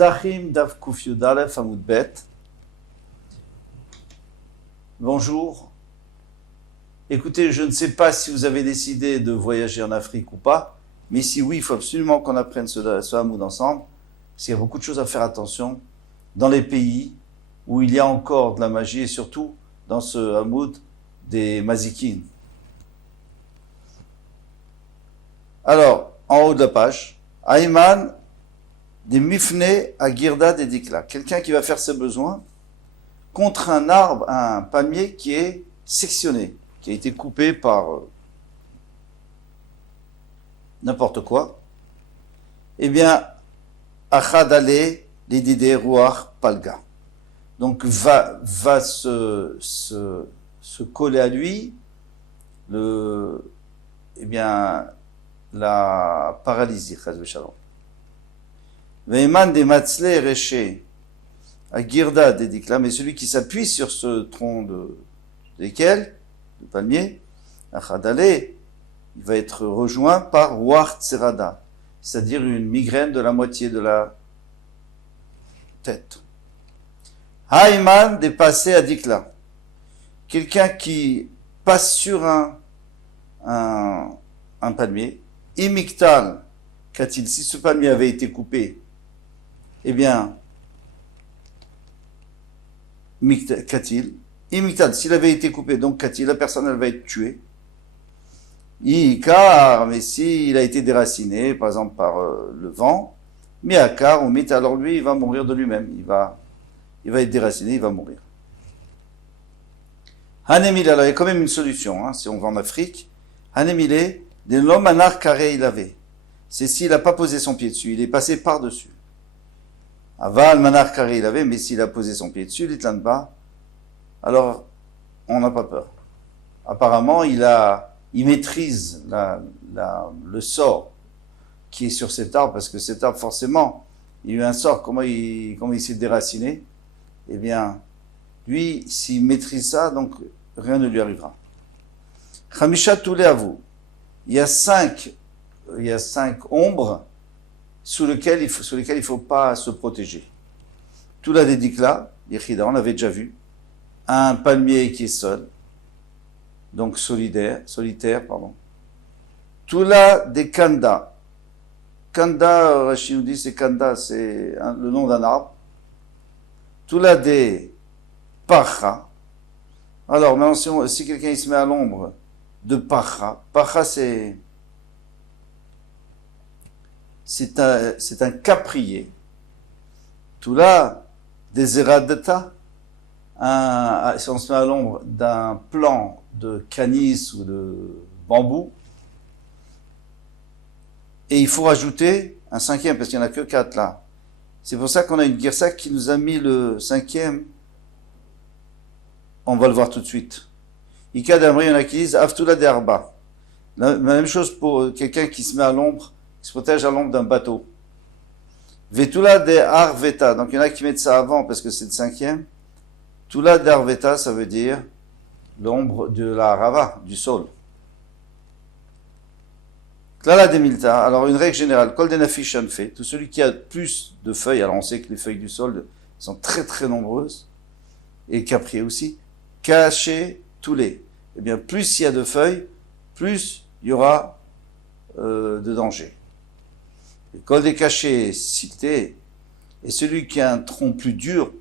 Psachim Dav Kuf Yud Aleph Amud Bet. Bonjour. Écoutez, je ne sais pas si vous avez décidé de voyager en Afrique ou pas, mais si oui, il faut absolument qu'on apprenne ce Hamoud ensemble, parce qu'il y a beaucoup de choses à faire attention dans les pays où il y a encore de la magie, et surtout dans ce Hamoud des Mazikines. Alors, en haut de la page, Ayman, des Mifne à Girda des Dikla. Quelqu'un qui va faire ses besoins contre un arbre, un palmier qui est sectionné, qui a été coupé par n'importe quoi. Eh bien, Achadale, les Didé, Ruach, Palga. Donc, va se coller à lui la paralysie, Chaz Shalom. Veiman de Matzle Reché, à Girda des Dikla, mais celui qui s'appuie sur ce tronc de palmier, Achadale, il va être rejoint par Ruach Tserada, c'est-à-dire une migraine de la moitié de la tête. Haïman dépassé à Dikla, quelqu'un qui passe sur un palmier, Imiktal, qu'a-t-il, si ce palmier avait été coupé, eh bien, qu'a-t-il, Imiktal, s'il avait été coupé, donc qu'a-t-il, la personne elle va être tuée. Car, mais s'il a été déraciné, par exemple par le vent, Miakar ou Mit, alors lui, il va mourir de lui-même. Il va être déraciné, il va mourir. Hanemile, alors il y a quand même une solution, hein, si on va en Afrique. Hanemile, des l'homme anar carré il avait. C'est s'il n'a pas posé son pied dessus, il est passé par-dessus. Aval manar carré il avait, mais s'il a posé son pied dessus, l'itlan bas, alors on n'a pas peur. Apparemment, il maîtrise le sort qui est sur cet arbre, parce que cet arbre, forcément, il y a eu un sort, comment il s'est déraciné. Eh bien, lui, s'il maîtrise ça, donc rien ne lui arrivera. Khamisha Toulé à vous. Il y a cinq ombres sous lesquelles il ne faut pas se protéger. Tout la dédicla, Yechida, on l'avait déjà vu. Un palmier qui est seul, donc solitaire. Tout là des kanda. Kanda, Rachid nous dit, c'est kanda, c'est le nom d'un arbre. Tout là des pacha. Alors maintenant, si quelqu'un se met à l'ombre de pacha c'est un caprier. Tout là des eradeta. Si on se met à l'ombre d'un plant de canis ou de bambou, et il faut rajouter un cinquième, parce qu'il n'y en a que 4 là. C'est pour ça qu'on a une Girsa qui nous a mis le cinquième. On va le voir tout de suite. Ika d'Amri, il y en a qui disent Aftula de Arba. La même chose pour quelqu'un qui se met à l'ombre, qui se protège à l'ombre d'un bateau. Vetula de Arveta. Donc il y en a qui mettent ça avant parce que c'est le cinquième. Tula de Arveta, ça veut dire l'ombre de la Rava, du sol. Klala de Milta. Alors une règle générale, Kol de Nafishan fait. Tout celui qui a plus de feuilles, alors on sait que les feuilles du sol sont très très nombreuses, et caprier aussi, caché tous les. Eh bien, plus il y a de feuilles, plus il y aura de danger. Kol des cachés cité, et celui qui a un tronc plus dur,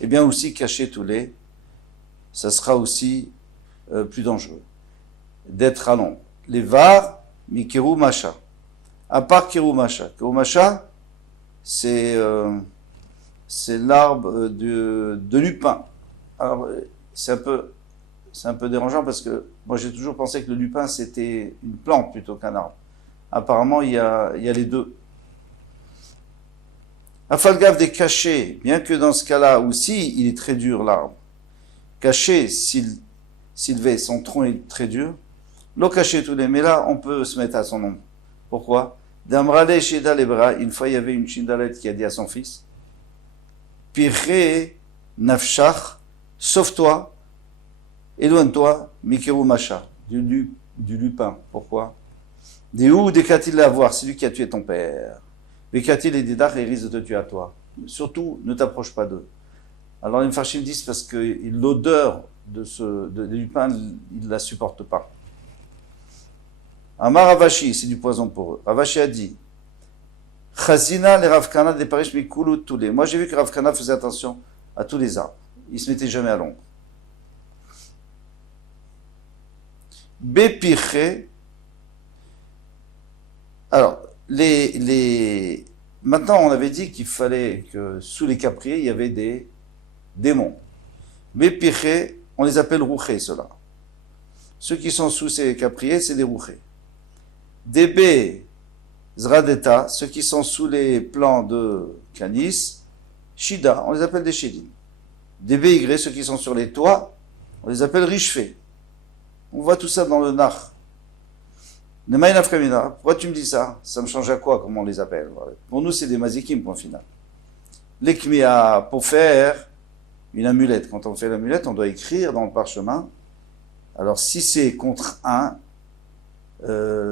eh bien aussi caché tous les, ça sera aussi plus dangereux. D'être à l'ombre. Les var, mi keru macha. À part keru macha. Keru macha, c'est l'arbre de lupin. Alors, c'est un peu dérangeant parce que moi j'ai toujours pensé que le lupin c'était une plante plutôt qu'un arbre. Apparemment, il y a les deux. Afalgav des cachets, bien que dans ce cas-là aussi, il est très dur l'arbre. Caché, s'il son tronc est très dur. L'eau caché tous les, mais là, on peut se mettre à son ombre. Pourquoi? Damrale Shida Lebra, une fois il y avait une Shindalet qui a dit à son fils, Pirre Nafshach, sauve-toi, éloigne-toi, Mikeru Macha, du lupin. Pourquoi? Des où des qu'a-t-il à voir? C'est lui qui a tué ton père. Mais qu'a-t-il et des dards, il risque de te tuer à toi. Surtout, ne t'approche pas d'eux. Alors les Mfarshim disent parce que l'odeur du pain, ils ne la supportent pas. Amar Ravashi, c'est du poison pour eux. Ravashi a dit, Chazina les Rav Kana des Parish Mikulu tous les. Moi j'ai vu que Rav Kana faisait attention à tous les arbres. Il ne se mettait jamais à l'ombre. Bepiche. Alors, maintenant on avait dit qu'il fallait que sous les capriers il y avait des démons. Bepiche, on les appelle rouchés, ceux-là. Ceux qui sont sous ces capriers, c'est des rouchés. Debe Zradeta, ceux qui sont sous les plans de Canis, Shida, on les appelle des Shidim. Debe Y, ceux qui sont sur les toits, on les appelle Rishfé. On voit tout ça dans le Nach. Nemaïn Afkamina, pourquoi tu me dis ça? Ça me change à quoi, comment on les appelle? Pour nous, c'est des Mazikim, point final. L'Ekmia, pour faire une amulette. Quand on fait l'amulette, on doit écrire dans le parchemin. Alors, si c'est contre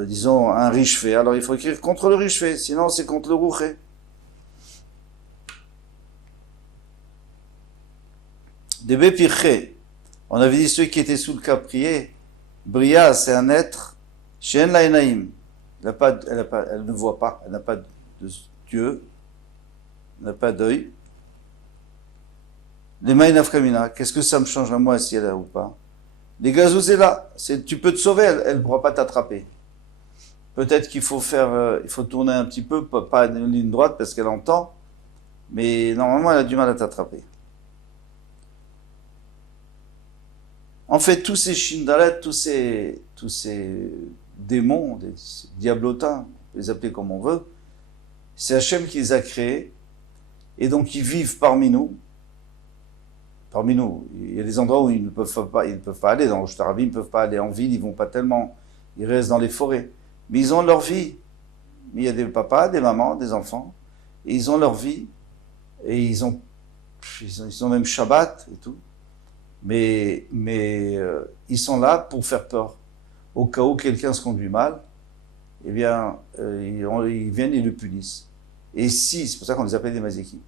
disons, un riche fait, alors il faut écrire contre le riche fait, sinon c'est contre le rouché. Des bépirché, on avait dit ceux qui étaient sous le caprier, Bria, c'est un être, Shen la Enaim, elle ne voit pas, elle n'a pas de Dieu, elle n'a pas d'œil. Les Maïn Afkamina, qu'est-ce que ça me change à moi si elle a ou pas? Les gazous, tu peux te sauver, elle ne pourra pas t'attraper. Peut-être qu'il faut il faut tourner un petit peu, pas une ligne droite parce qu'elle entend, mais normalement elle a du mal à t'attraper. En fait, tous ces Shindalet, tous ces démons, des diablotins, on peut les appeler comme on veut, c'est Hachem qui les a créés, et donc ils vivent parmi nous. Parmi nous, il y a des endroits où ils ne peuvent pas aller, dans le Shtarabim, ils ne peuvent pas aller en ville, ils vont pas tellement, ils restent dans les forêts. Mais ils ont leur vie. Il y a des papas, des mamans, des enfants, et ils ont leur vie, et ils ont même Shabbat et tout. Mais ils sont là pour faire peur. Au cas où quelqu'un se conduit mal, eh bien, ils viennent et le punissent. Et si, c'est pour ça qu'on les appelle des Mazékim.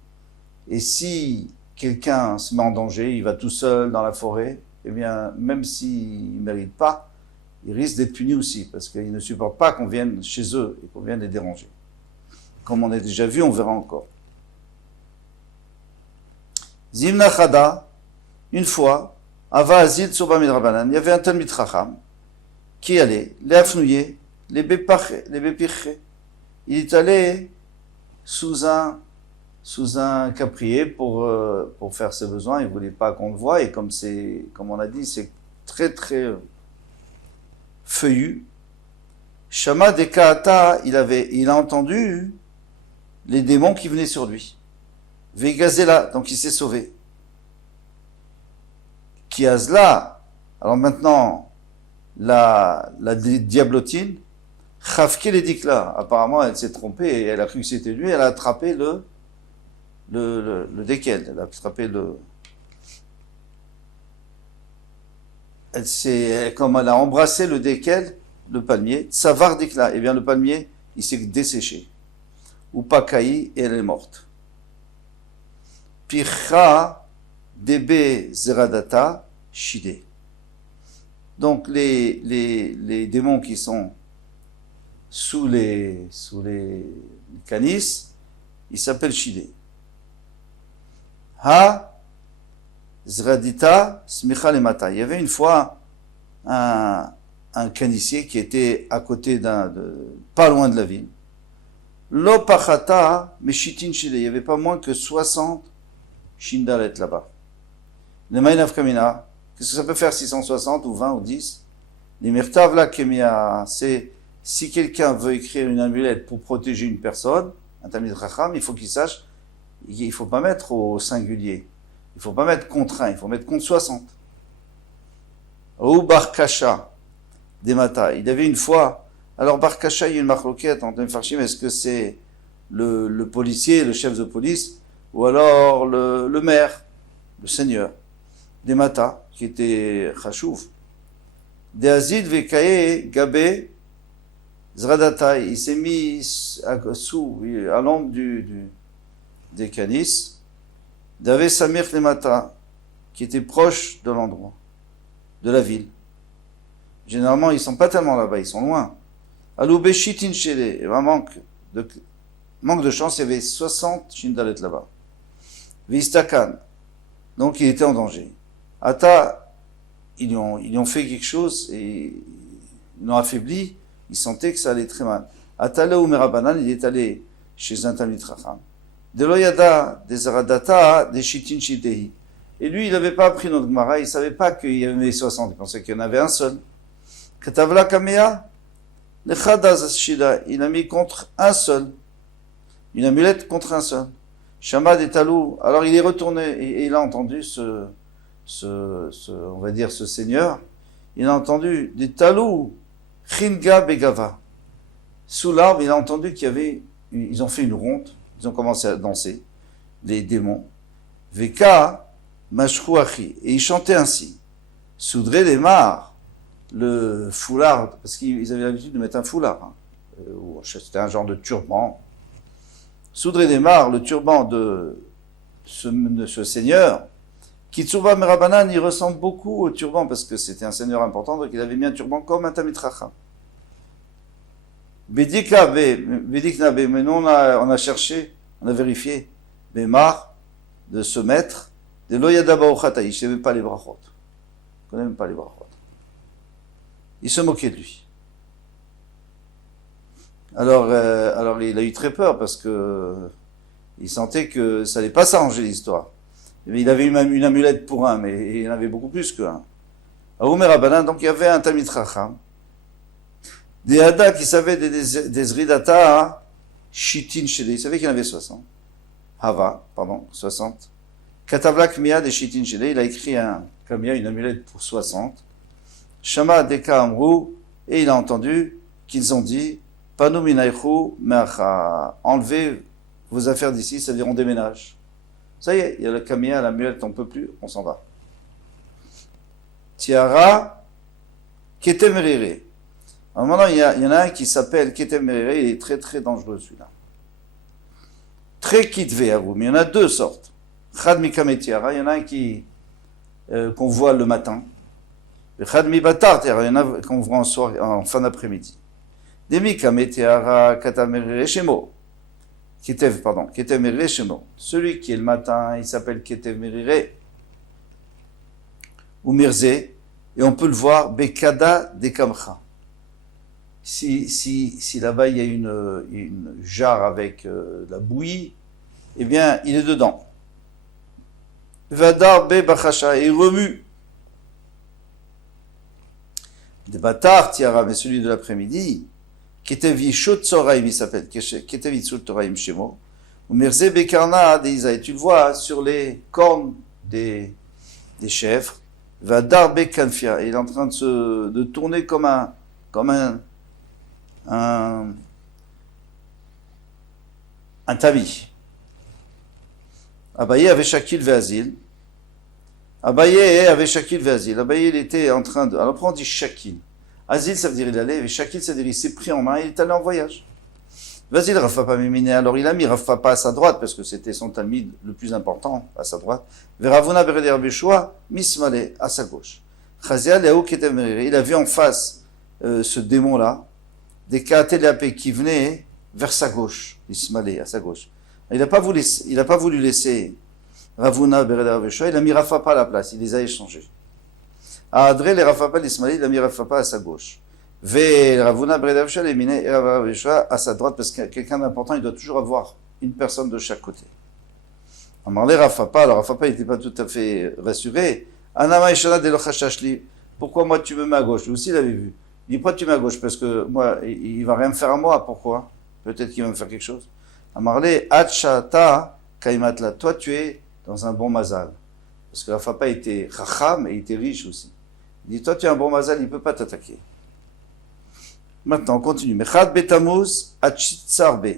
Et si quelqu'un se met en danger, il va tout seul dans la forêt, eh bien, même s'il ne mérite pas, il risque d'être puni aussi, parce qu'ils ne supportent pas qu'on vienne chez eux et qu'on vienne les déranger. Comme on a déjà vu, on verra encore. Zimna Chada, une fois, Ava Azid Soba Midrabanan, il y avait un Talmid Chacham qui allait, les Afnouye, les Bepirche. Il est allé sous un caprier pour faire ses besoins. Il voulait pas qu'on le voie, et comme on a dit, c'est très très feuillu. Shama Dekaata, il a entendu les démons qui venaient sur lui. Vegazela, donc il s'est sauvé. Kiazla, alors maintenant, la diablotine, Chafke les dikla, apparemment elle s'est trompée, et elle a cru que c'était lui, elle a attrapé le déquel, elle a attrapé comme elle a embrassé le déquel, le palmier, savar dikla, et bien le palmier, il s'est desséché. Ou pakaï, et elle est morte. Pircha debe zeradata shide. Donc les démons qui sont sous les canis, ils s'appellent shide. Ha zradita smicha lemata. Il y avait une fois un canissier qui était à côté pas loin de la ville. Lo pachata meshitin shide. Il n'y avait pas moins que 60 shindalet là-bas. Les maïnav kamina. Qu'est-ce que ça peut faire 660 ou 20 ou 10? Les mirtav la kemia, c'est si quelqu'un veut écrire une amulette pour protéger une personne, un talmid chacham, il faut qu'il sache, il faut pas mettre au singulier, il faut pas mettre contre 1, il faut mettre contre 60. Ou barkasha, des mata. Il y avait une fois, alors barkasha, il y a une marloquette entre les farshim, est-ce que c'est le policier, le chef de police, ou alors le maire, le seigneur, des mata, qui était chashouf. Des azid vekaye gabe zradata, il s'est mis à l'ombre des Canis, d'Ave Samir Lemata, qui était proche de l'endroit, de la ville. Généralement, ils sont pas tellement là-bas, ils sont loin. Aloube Shitin Shele, et manque de chance, il y avait 60 Shindalet là-bas. Vistakan, donc il était en danger. Ata, ils lui ont fait quelque chose et ils l'ont affaibli, il sentait que ça allait très mal. Ata Leu Merabanan, il est allé chez un Talmid Chacham. Deloyada, des Aradata, des Shitin Shidehi. Et lui, il n'avait pas appris notre Gemara, il ne savait pas qu'il y avait 60, il pensait qu'il y en avait un seul. Katavla Kamea, Lechadaz Shida, il a mis contre un seul. Une amulette contre un seul. Shama des Talou. Alors il est retourné et il a entendu on va dire ce seigneur. Il a entendu des Talou, Chinga Begava. Sous l'arbre, il a entendu ils ont fait une ronde. Ils ont commencé à danser, les démons. Veka Mashruachi. Et ils chantaient ainsi. Soudré des mares, le foulard, parce qu'ils avaient l'habitude de mettre un foulard. C'était un genre de turban. Soudré des mares, le turban de ce seigneur. Kitsuba Merabanan, il ressemble beaucoup au turban, parce que c'était un seigneur important, donc il avait mis un turban comme un Talmid Chacham. Bedikna, mais nous on a cherché, on a vérifié, Bemar, de ce maître, de Loyada Baochataï, je ne savais pas les brachot. Je ne connais même pas les brachot. Il se moquait de lui. Alors il a eu très peur parce que il sentait que ça n'allait pas s'arranger l'histoire. Il avait une amulette pour un, mais il y en avait beaucoup plus qu'un. À Omer Abanan, donc il y avait un Talmid Chacham. Des Hada qui savaient des Zridata, Shitin Shede, il savait qu'il y en avait 60. 60. Katavla Kmiya des Shitin Shede, il a écrit une amulette pour 60. Shama Deka Amrou, et il a entendu qu'ils ont dit, Panu Minaychu Meacha, enlevez vos affaires d'ici, c'est-à-dire on déménage. Ça y est, il y a le Kamiya, l'amulette, on ne peut plus, on s'en va. Tiara Ketemerere. Alors maintenant, il y en a un qui s'appelle Ketemerere, il est très très dangereux celui-là. Très kitvé à vous, mais il y en a deux sortes. Chad Mikame Tiara, il y en a un qu'on voit le matin. Chad Mibatar Tiara, il y en a qu'on voit en fin d'après-midi. Demi Kame Tiara Katamerere Shemo. Ketemerere Shemo. Celui qui est le matin, il s'appelle Ketemerere. Ou Mirze, et on peut le voir, Bekada de Kamcha. Si là-bas il y a une jarre avec de la bouillie, eh bien il est dedans. Vadar be bachasha, et il remue. Des bâtards, tiara, mais celui de l'après-midi, Ketevi Shot Tzoraim, il s'appelle, Ketevi Shot Tzoraim Shemo, ou Mirze Bekarna de Isaïe, tu le vois sur les cornes des chèvres, Vadar be Kanfia, et il est en train de tourner comme un tamis. Abaye avait Shakil Veazil. Abaye avait Shakil Veazil. Abaye, il était en train de. Alors, après, on dit Shakil. Azil, ça veut dire il allait, et Shakil, ça veut dire il s'est pris en main, il est allé en voyage. Veazil, Rav Papa Mimine. Alors, il a mis Rav Papa à sa droite, parce que c'était son talmid le plus important, à sa droite. Veravuna Bereder Beshua, Mismale, à sa gauche. Chazia, Léo, Ketemerere. Il a vu en face ce démon-là, des Kaatelapé qui venaient vers sa gauche, Ismaël, à sa gauche. Il n'a pas voulu laisser Ravuna Bereda Veshoa, il a mis Rafapa à la place, il les a échangés. À Adré, les Rafapa, l'Ismaël, il a mis Rafapa à sa gauche. Ve Ravuna Bereda Veshoa, les Miné et Veshoa à sa droite, parce que quelqu'un d'important, il doit toujours avoir une personne de chaque côté. Amarle Rafapa, alors Rafapa n'était pas tout à fait rassuré. Anama Eshana de Lochashashli, pourquoi moi tu me mets à gauche? Lui aussi il avait vu. Il dit, pourquoi tu mets à gauche? Parce que moi, il va rien me faire à moi. Pourquoi? Peut-être qu'il va me faire quelque chose. Amarle, Achata, Kaimatla. Toi, tu es dans un bon mazal. Parce que Rav Papa était racham et il était riche aussi. Il dit, toi, tu es un bon mazal, il ne peut pas t'attaquer. Maintenant, on continue. Mechad betamuz, Achitzarbe.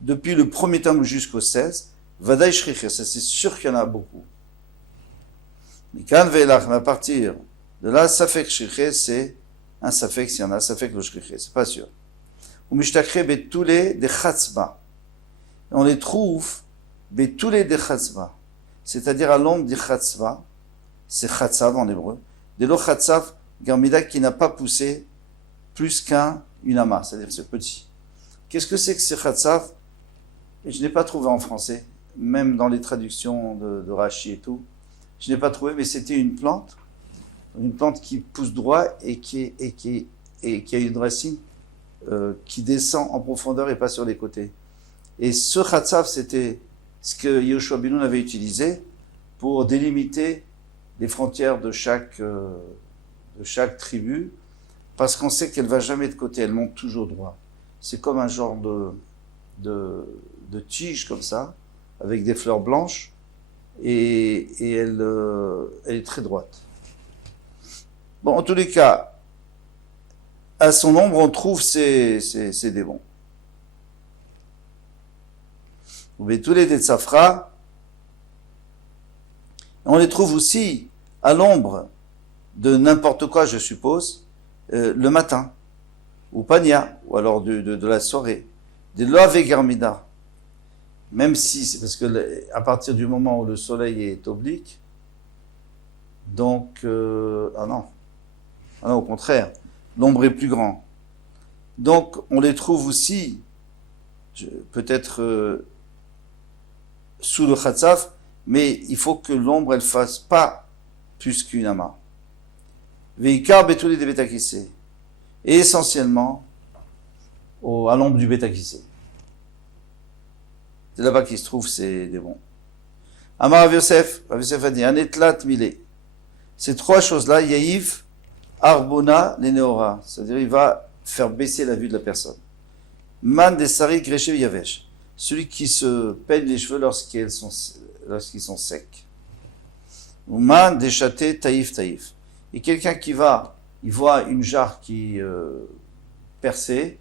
Depuis le premier Tammuz jusqu'au 16, Vadaï Shriche. Ça, c'est sûr qu'il y en a beaucoup. Mikan Velach, mais à partir de là, Safek Shriche, c'est un safek, s'il y en a, safek lo shriche, c'est pas sûr. Ou mishtakre betule de chatzba. On les trouve Betule de chatzva, c'est-à-dire à l'ombre du chatzva, c'est chatzav en hébreu, de l'eau chatzav, garmida qui n'a pas poussé plus une amas, c'est-à-dire c'est petit. Qu'est-ce que c'est que ce chatzav? Et je n'ai pas trouvé en français, même dans les traductions de Rashi et tout, je n'ai pas trouvé, mais c'était une plante qui pousse droit et qui a une racine qui descend en profondeur et pas sur les côtés. Et ce chatzav, c'était ce que Yehoshua ben Nun avait utilisé pour délimiter les frontières de chaque tribu, parce qu'on sait qu'elle ne va jamais de côté, elle monte toujours droit. C'est comme un genre de tige comme ça, avec des fleurs blanches, et elle est très droite. Bon, en tous les cas, à son ombre, on trouve ces démons. Tous les Tsafra, on les trouve aussi à l'ombre de n'importe quoi, je suppose, le matin, ou Pania, ou alors de la soirée, de l'Ave Garmida. Même si, c'est parce que à partir du moment où le soleil est oblique, donc, non, au contraire, l'ombre est plus grande. Donc, on les trouve aussi, peut-être sous le Khatsav, mais il faut que l'ombre, elle fasse pas plus qu'une amas. Veikar betuli de Betakissé. Et essentiellement, à l'ombre du Betakissé. C'est là-bas qu'il se trouve ces démons. Amar Rav Yosef a dit, Anetlat Milé. Ces trois choses-là, Yaïv, Arbona, Neneora. C'est-à-dire, il va faire baisser la vue de la personne. Man des Sari Gréché Yavesh. Celui qui se peigne les cheveux lorsqu'ils sont secs. Ou man des châtés Taïf. Et quelqu'un il voit une jarre qui percée,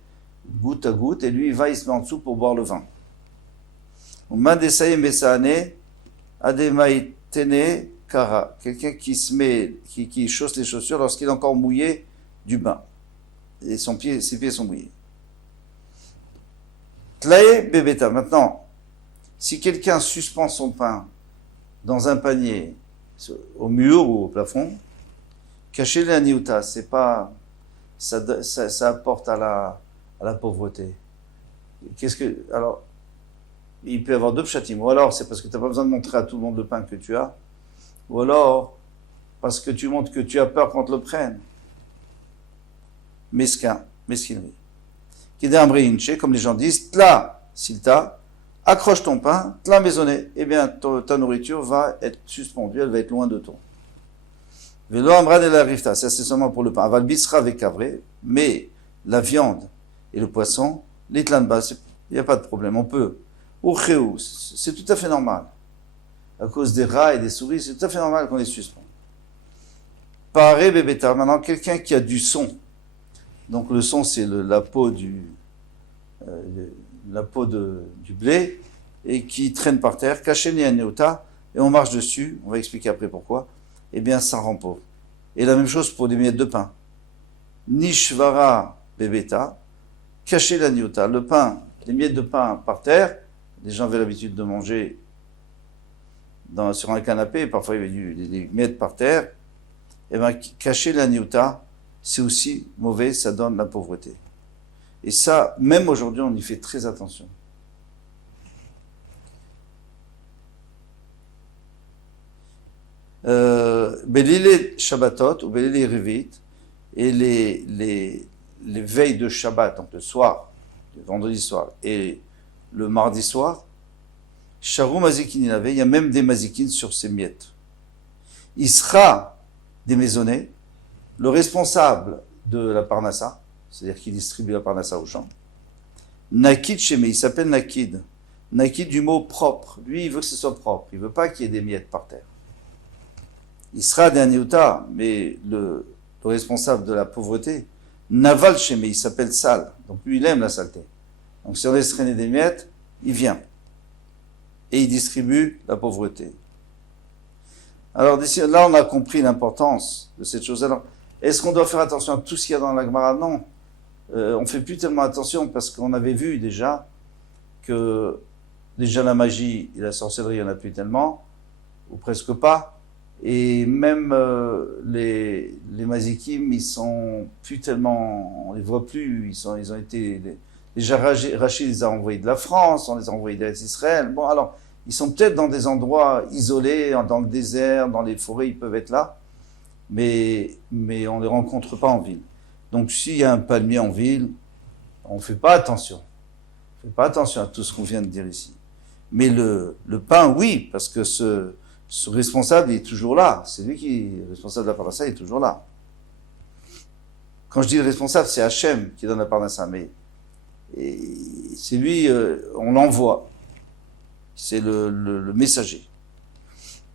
goutte à goutte, et lui, il se met en dessous pour boire le vin. Ou man des Saïm Bessaane, Ademaïtene Kara. Quelqu'un qui chausse les chaussures lorsqu'il est encore mouillé du bain. Et ses pieds sont mouillés. Tlaé Bebeta. Maintenant, si quelqu'un suspend son pain dans un panier, au mur ou au plafond, cacher la niuta, c'est pas, ça apporte à la pauvreté. Alors, il peut y avoir deux pshatim. Ou alors, c'est parce que tu n'as pas besoin de montrer à tout le monde le pain que tu as. Ou alors, parce que tu montres que tu as peur qu'on te le prenne. Mesquinerie. Comme les gens disent, tla, silta, accroche ton pain, tla maisonné, eh bien, ta nourriture va être suspendue, elle va être loin de toi. Velo amran et la rifta, ça c'est seulement pour le pain. Aval bisra avec cavré, mais la viande et le poisson, les tlanba, il n'y a pas de problème, on peut. Urcheou, c'est tout à fait normal. À cause des rats et des souris, c'est tout à fait normal qu'on les suspende. Paré bébéta, maintenant quelqu'un qui a du son. Donc le son, c'est la peau du blé et qui traîne par terre, caché ni anéota, et on marche dessus, on va expliquer après pourquoi, eh bien ça rend pauvre. Et la même chose pour les miettes de pain. Nishvara bebeta, caché l'anéota, le pain, les miettes de pain par terre, les gens avaient l'habitude de manger sur un canapé, parfois il y avait des miettes par terre, et bien cacher l'anéota, c'est aussi mauvais, ça donne la pauvreté. Et ça, même aujourd'hui, on y fait très attention. Belilé Shabbatot ou Belilé Rivit et les veilles de Shabbat, donc le soir, le vendredi soir et le mardi soir, Sharou Mazikin il y a même des mazikines sur ces miettes. Il sera démaisonné, le responsable de la Parnassa, c'est-à-dire qui distribue la Parnassa aux champs, Nakid Shemé, il s'appelle Nakid. Nakid du mot propre. Lui, il veut que ce soit propre. Il veut pas qu'il y ait des miettes par terre. Il sera d'un Néouta, mais le responsable de la pauvreté, Naval Shemé, il s'appelle sale. Donc lui, il aime la saleté. Donc si on laisse traîner des miettes, il vient. Et il distribue la pauvreté. Alors là, on a compris l'importance de cette chose. Alors, est-ce qu'on doit faire attention à tout ce qu'il y a dans la Gemara? Non. On fait plus tellement attention parce qu'on avait vu déjà que Déjà la magie et la sorcellerie, il n'y en a plus tellement, ou presque pas. Et même les mazikim, ils sont plus tellement, on les voit plus, ils ont été, déjà Rachid les a envoyés de la France, on les a envoyés d'Israël. Bon, alors, ils sont peut-être dans des endroits isolés, dans le désert, dans les forêts, ils peuvent être là, mais on ne les rencontre pas en ville. Donc, s'il y a un palmier en ville, on ne fait pas attention. On ne fait pas attention à tout ce qu'on vient de dire ici. Mais le pain, oui, parce que ce responsable, il est toujours là. C'est lui qui est responsable de la parnassa, il est toujours là. Quand je dis le responsable, c'est Hachem qui donne la parnassa, mais c'est lui, on l'envoie. C'est le messager.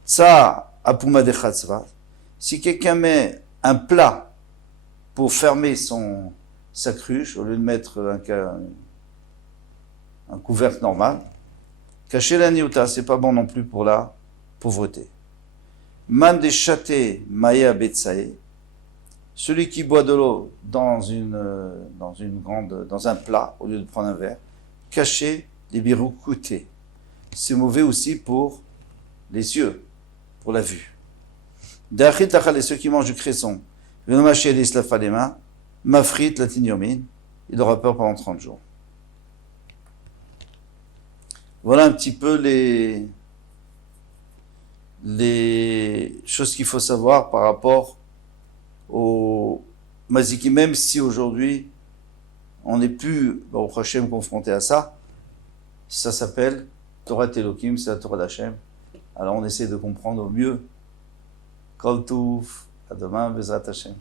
Ça, apuma de chatzra. Si quelqu'un met un plat pour fermer sa cruche, au lieu de mettre un couvercle normal, cacher la niuta, c'est pas bon non plus pour la pauvreté. Man de chaté maya betsae, celui qui boit de l'eau dans un plat, au lieu de prendre un verre, cacher des biroukoutés. C'est mauvais aussi pour les yeux, pour la vue. D'achit achal, ceux qui mangent du cresson, venomaché l'islafalema, mafrit latinyomin, il aura peur pendant 30 jours. Voilà un petit peu les choses qu'il faut savoir par rapport au maziki, même si aujourd'hui on n'est plus au Hachem confronté à ça. Ça s'appelle Torah Elohim, c'est la Torah d'Hachem. Alors on essaie de comprendre au mieux. Kol Tuv, à demain, Bezrat Hachem.